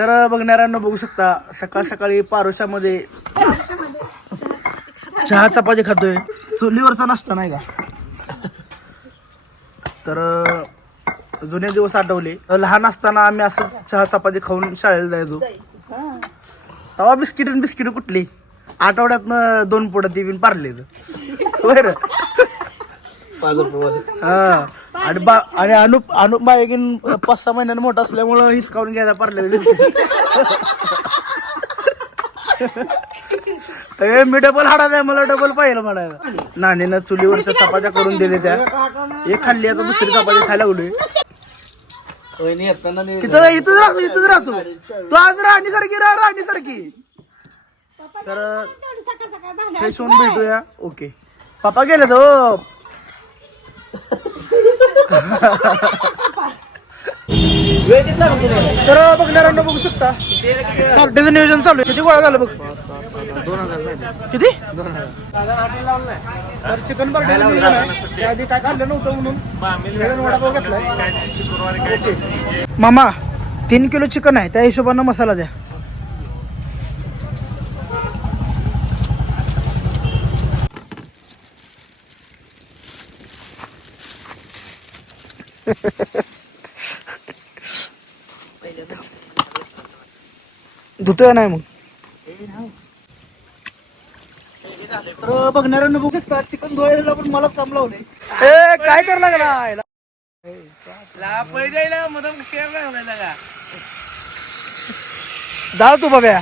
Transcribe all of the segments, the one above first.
तर बघणाऱ्यांना बघू शकता सकाळ सकाळी पारोशामध्ये चहा चपाती खातोय. चुलीवरचा नाश्ता नाही का. तर जुने दिवस आठवले. लहान असताना आम्ही असंच चहा चपाती खाऊन शाळेला जायचो. तेव्हा बिस्किट कुठली आठवड्यातनं 2 पुढं ती बिन पारले बर. हा आणि अनुप बायगीन 5-6 महिन्यानं मोठा असल्यामुळं हिसकावून घ्यायला पारले. मी डबल हाडा द्या मला डबल पाहिलं म्हणायला. नानीनं चुलीवरच्या चपात्या करून दिले त्या. एक खाल्ली आता दुसरी चपाती खायला लागलोय. इथंच राहतो तू आज राणी सारखी. तर फ्रेश होऊन भेटूया. ओके पप्पा गेले तो. तर बघणाऱ्यांना बघू शकता पार्टीचं नियोजन चालू आहे. किती गोळा झालं बघ. 2000 किती. तर चिकन पार्टीचं नियोजन आहे. त्याआधी काय खाल्लं नव्हतं म्हणून वडापाव घेतलाय. ओके मामा 3 किलो चिकन आहे त्या हिशोबानं मसाला द्या. धुतोय नाही मग. तर बघणाऱ्यांना बघू शकता चिकन धुवायला पण मला काम लावले. काय कर लागला जाळ तू बाब्या.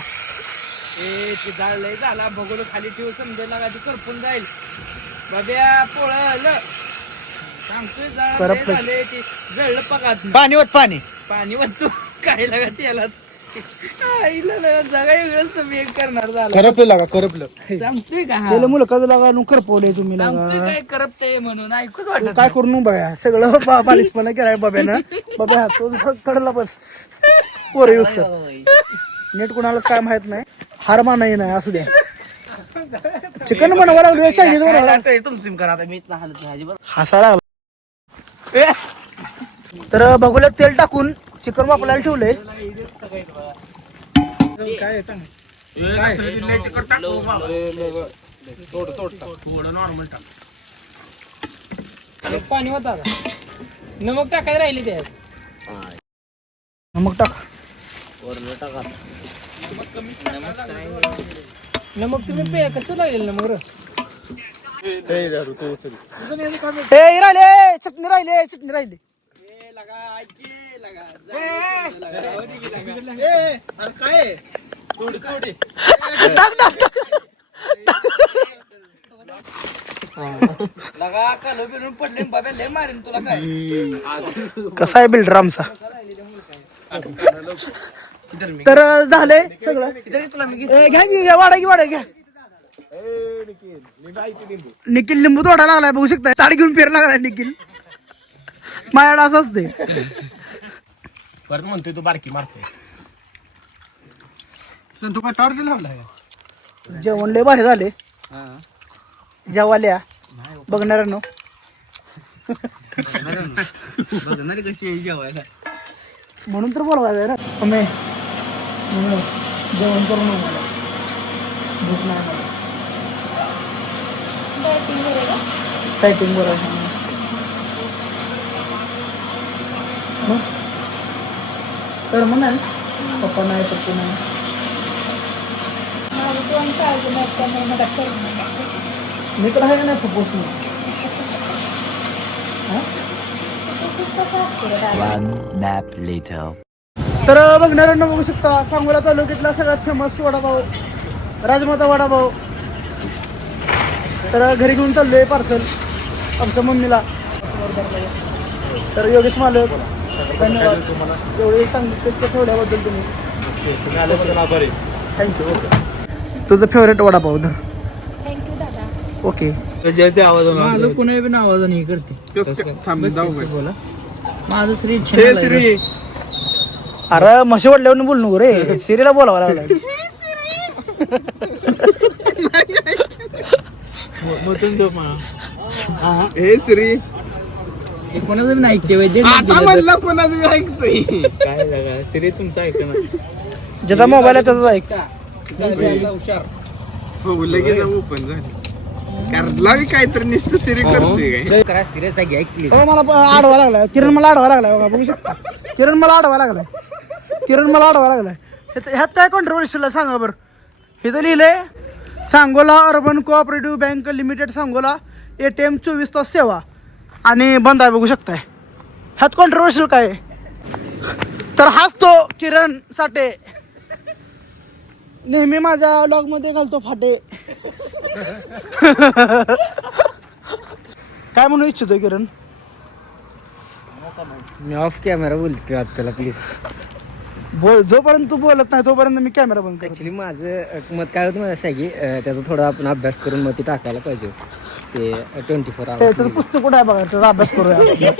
जाळ लय झाला भगोल खाली ठेव समजेल लागा ती करपून जाईल बाब्या पोळलं सांगतोय. जाळ झाले ते जळलं पका. पाणी वत तू काय लागा त्याला जागा वेगळंच तुम्ही एक करणार झालं. करपलं सांगतोय का त्याला मुलगा लागा करपवले तुम्ही सांगतोय काय करपतय म्हणून ऐकूच वाटत. काय करू नु बाया सगळं बालिशपणा केलाय बाब्यानं. बाब्या तो कडला बस पोर येऊस तर नेट कुणालाच काय माहित नाही. हार मानाही नाही असू द्या. चिकन बनवा लागलो चायनीज बनवा तुमची करा आता मीच ना हालत नाही. हसा लागला. तर बघूला तेल टाकून चिकन वापरायला ठेवलंय. पाणी होता नमक टाकायला राहिली त्यात. मग टाक नमक तुम्ही कसं लागेल नमक राहिले चटणी राहिली. पडले बाबा लय मारेन तुला काय. कसा आहे बिल्डर आमचा. तर झालंय सगळं. घ्या वाडा घ्या. निखिल लिंबू तोडा लागलाय बघू शकता. ताड घेऊन फिर लागलाय निखिल. माझ्याकडे असं असते. परत म्हणतोय तू बारकी मारतोय. तू काय टॉर्च लावलाय. जेवण लय भारी झाले. जेवाल्या बघणाऱ्यांनो कशी जेवायला म्हणून तर बोलवायचं ना. जेवण करून भूक नाही. टायटिंग बरोबर तर म्हणाल पप्पा नाही पप्पा नाही. मी तर आहे नाही सपोज. तर बघणाऱ्यांना बघू शकता सांगोला तालुक्यातला सगळ्यात फेमस वडापाव राजमाता वडापाव. तर घरी घेऊन चाललोय पार्सल आमच्या मम्मीला. तर योगेश मालक धन्यवाद एवढे चांगले ठेवल्याबद्दल तुम्ही. थँक्यू. ओके तुझं फेवरेट वडापाव धर. थँक्यू दादा. ओके माझं पुन्हा बी आवाजाने हे करते. बोला माझं श्री श्री. अरे म्हशी वाटल्यावर बोल नको रे. सिरीला बोलावं लागलं. हे श्री ते कोणाचं नाही ऐकते आता म्हणलं कोणाचं मी ऐकतोय काय लगा सिरी तुमचं ऐक ना ज्याचा मोबाईल आहे त्याचा ऐक. हुशार हो लगेच ओपन झाली करला मी काहीतरी नुसतं सिरी करतोय काय प्लीज बघा मला आडवा लागलाय किरण, मला आडवा लागलाय बघा, बघू शकता किरण मला आडवा लागलाय, किरण मला आडवा लागलाय. ह्यात काय कॉन्ट्रोवर्शियल आहे सांगा बरं. हे तर लिहिलंय Sangola urban cooperative bank limited Sangola ATM 24 तास सेवा आणि बंद आहे बघू शकताय. ह्यात कॉन्ट्रोवर्शियल काय आहे? तर हाच तो किरण साठे नेहमी माझ्या लॉगमध्ये घालतो फाटे. काय म्हणू इच्छितोय किरण? मी ऑफ कॅमेरा बोलतोय आता त्याला प्लीज. बोल, जोपर्यंत तू बोलत नाही तोपर्यंत मी कॅमेरा बंद करतो. ॲक्च्युली माझं मत काय होतं मला की त्याचा थोडा आपण अभ्यास करून मग ते टाकायला पाहिजे होतं. ते 24 त्याचं आवर्स. पुस्तक कुठं आहे बघा, त्याचा अभ्यास करूया.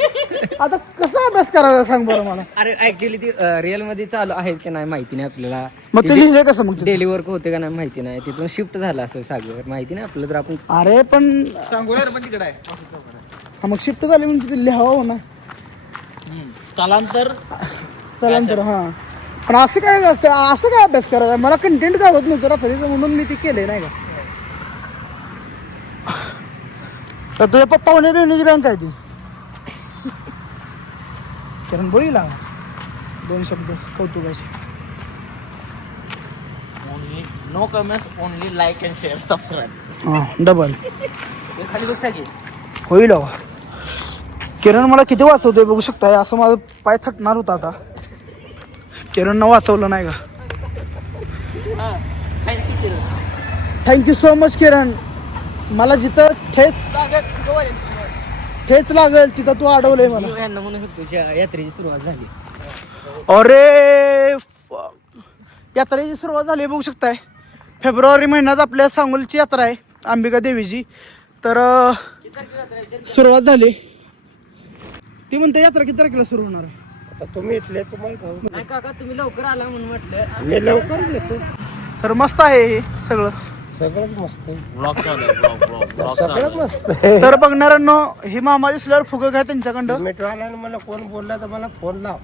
आता कसा अभ्यास करायचा सांग बरं मला. अरे ऍक्च्युली ती रिअल मध्ये चालू आहेत की नाही माहिती नाही आपल्याला. मग ते लिहिलंय कसं मग ते? डेली वर्क होते का नाही माहिती नाही. तिथून शिफ्ट झालं असं सागर माहिती नाही आपलं. तर आपण अरे पण सांगूया पण तिकडे आहे हा, मग शिफ्ट झाली म्हणजे तिथे लिहावं ना स्थलांतर स्थलांतर. हा पण असं काय अभ्यास करायचा? मला कंटेंट काय होत नव्हतं रात्रीचं म्हणून मी ते केलंय नाही का. तर तुझ्या पप्पा म्हणे बहिणीची बँक आहे ती. किरण बोली लावा 2 शब्द कौतुकाचे. No comments only like and share subscribe हां डबल खाली बघ सागी. होईल अहो. किरण मला किती वाचवतोय बघू शकताय. असं माझं पाय थटणार होता आता. किरणनं वाचवलं नाही का. थँक्यू सो मच किरण. मला जिथं ठेच लागेल तिथं तू अडवलंय मला. यांना म्हणू शकतो यात्रेची सुरुवात झाली. अरे यात्रेची सुरुवात झाली बघू शकताय. फेब्रुवारी महिन्यात आपल्या सांगोलीची यात्रा आहे अंबिका देवीची. तर सुरुवात झाली. ती म्हणते यात्रा किती तारखेला सुरू होणार आहे? तुम्ही इथले तुम्हाला नाही काका तुम्ही लवकर आला म्हणून म्हटलं. मी लवकर येतो तर मस्त आहे हे सगळं. सगळंच मस्त सगळंच मस्त आहे. तर बघणाऱ्यांनो हे मामा दिसल्यावर फुगं घ्या त्यांच्याकडं. मेट्रोवाल्यानं मला फोन बोलला तर मला फोन लाव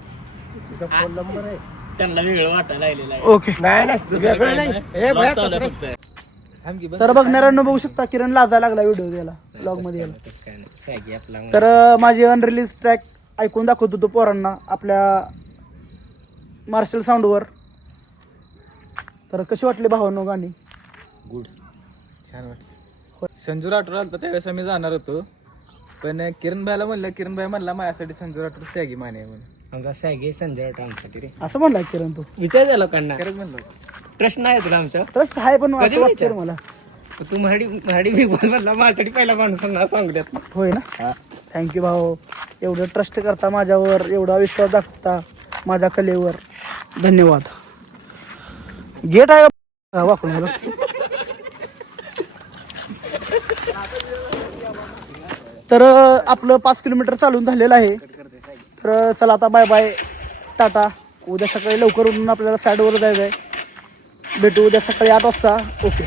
तुझा फोन नंबर आहे. त्यांना वेगळं वाटायला लागलेलं आहे. ओके. नाही वेगळं नाही हे भया तसं नाही. तर बघणाऱ्यांनो बघू शकता किरण लाजायला लागला व्हिडिओ द्यायला ब्लॉग मध्ये यायला. तसं काय नाही सागी आपला तर माझी अनरिलीज ट्रॅक ऐकून दाखवतो तो पोरांना आपल्या मार्शल साऊंडवर. तर कशी वाटली भावांनो गाणी? गुड छान वाटलं. संजू राठोड आलता त्यावेळेस आम्ही जाणार होतो पण किरण भाईला म्हणलं, किरण भाई म्हणला माझ्यासाठी संजू राठोड सॅगी माने आहे म्हणून. आमचा सागी संजय टाइमसाठी रे. असं म्हणला किरण तू? विचार द्या लोकांना. खरंच म्हणलं प्रश्न नाही तुला आमच्या. ट्रस्ट आहे पण कधी असं वाटतं विचार? रे मला. तू मराठी बिग बॉस म्हणला माझ्यासाठी पहिला माणसांना सांगल्यात. होय ना. थँक्यू भाऊ. एवढं ट्रस्ट करता माझ्यावर, एवढा विश्वास दाखवता माझ्या कलेवर. धन्यवाद. गेट आहे का वाकून झालं? तर आपलं 5 किलोमीटर चालून झालेलं आहे. तर चला आता बाय बाय टाटा. उद्या सकाळी लवकर उठून आपल्याला साईडवर जायचं आहे. भेटू उद्या सकाळी 8 वाजता. ओके.